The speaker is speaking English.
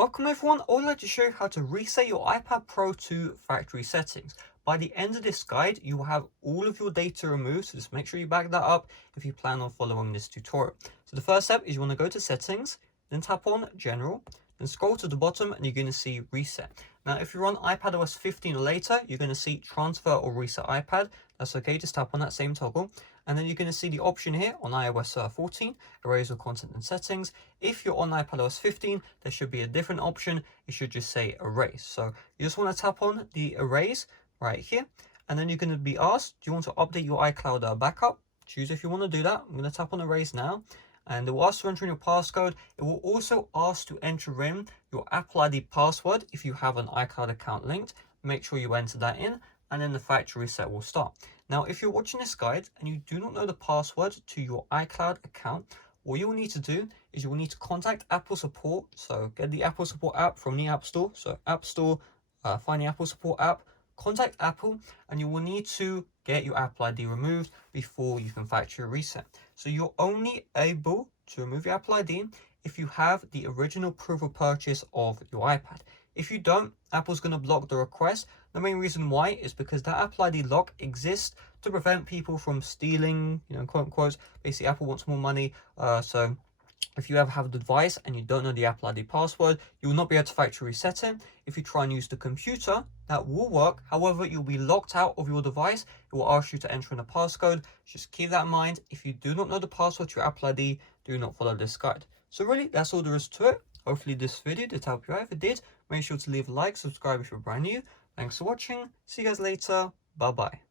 Welcome everyone, I would like to show you how to reset your iPad Pro to factory settings. By the end of this guide, you will have all of your data removed, so just make sure you back that up if you plan on following this tutorial. So the first step is you want to go to settings, then tap on general, then scroll to the bottom and you're going to see reset. Now if you're on iPadOS 15 or later, you're going to see transfer or reset iPad. That's okay, just tap on that same toggle. And then you're going to see the option here on iOS 14, erase all content and settings. If you're on iPadOS 15, there should be a different option. It should just say erase. So you just want to tap on the erase right here. And then you're going to be asked, do you want to update your iCloud backup? Choose if you want to do that. I'm going to tap on erase now. And it will ask to enter in your passcode. It will also ask to enter in your Apple ID password if you have an iCloud account linked. Make sure you enter that in, and then the factory reset will start. Now, if you're watching this guide and you do not know the password to your iCloud account, all you will need to do is you will need to contact Apple support. So get the Apple support app from the App Store. So App Store, find the Apple support app, contact Apple, and you will need to get your Apple ID removed before you can factory reset. So you're only able to remove your Apple ID if you have the original proof of purchase of your iPad. If you don't, Apple's going to block the request. The main reason why is because that Apple ID lock exists to prevent people from stealing, quote unquote. Basically, Apple wants more money. So if you ever have the device and you don't know the Apple ID password, you will not be able to factory reset it. If you try and use the computer, that will work. However, you'll be locked out of your device. It will ask you to enter in a passcode. Just keep that in mind. If you do not know the password to your Apple ID, do not follow this guide. So really, that's all there is to it. Hopefully this video did help you out. If it did, make sure to leave a like, subscribe if you're brand new. Thanks for watching. See you guys later. Bye bye.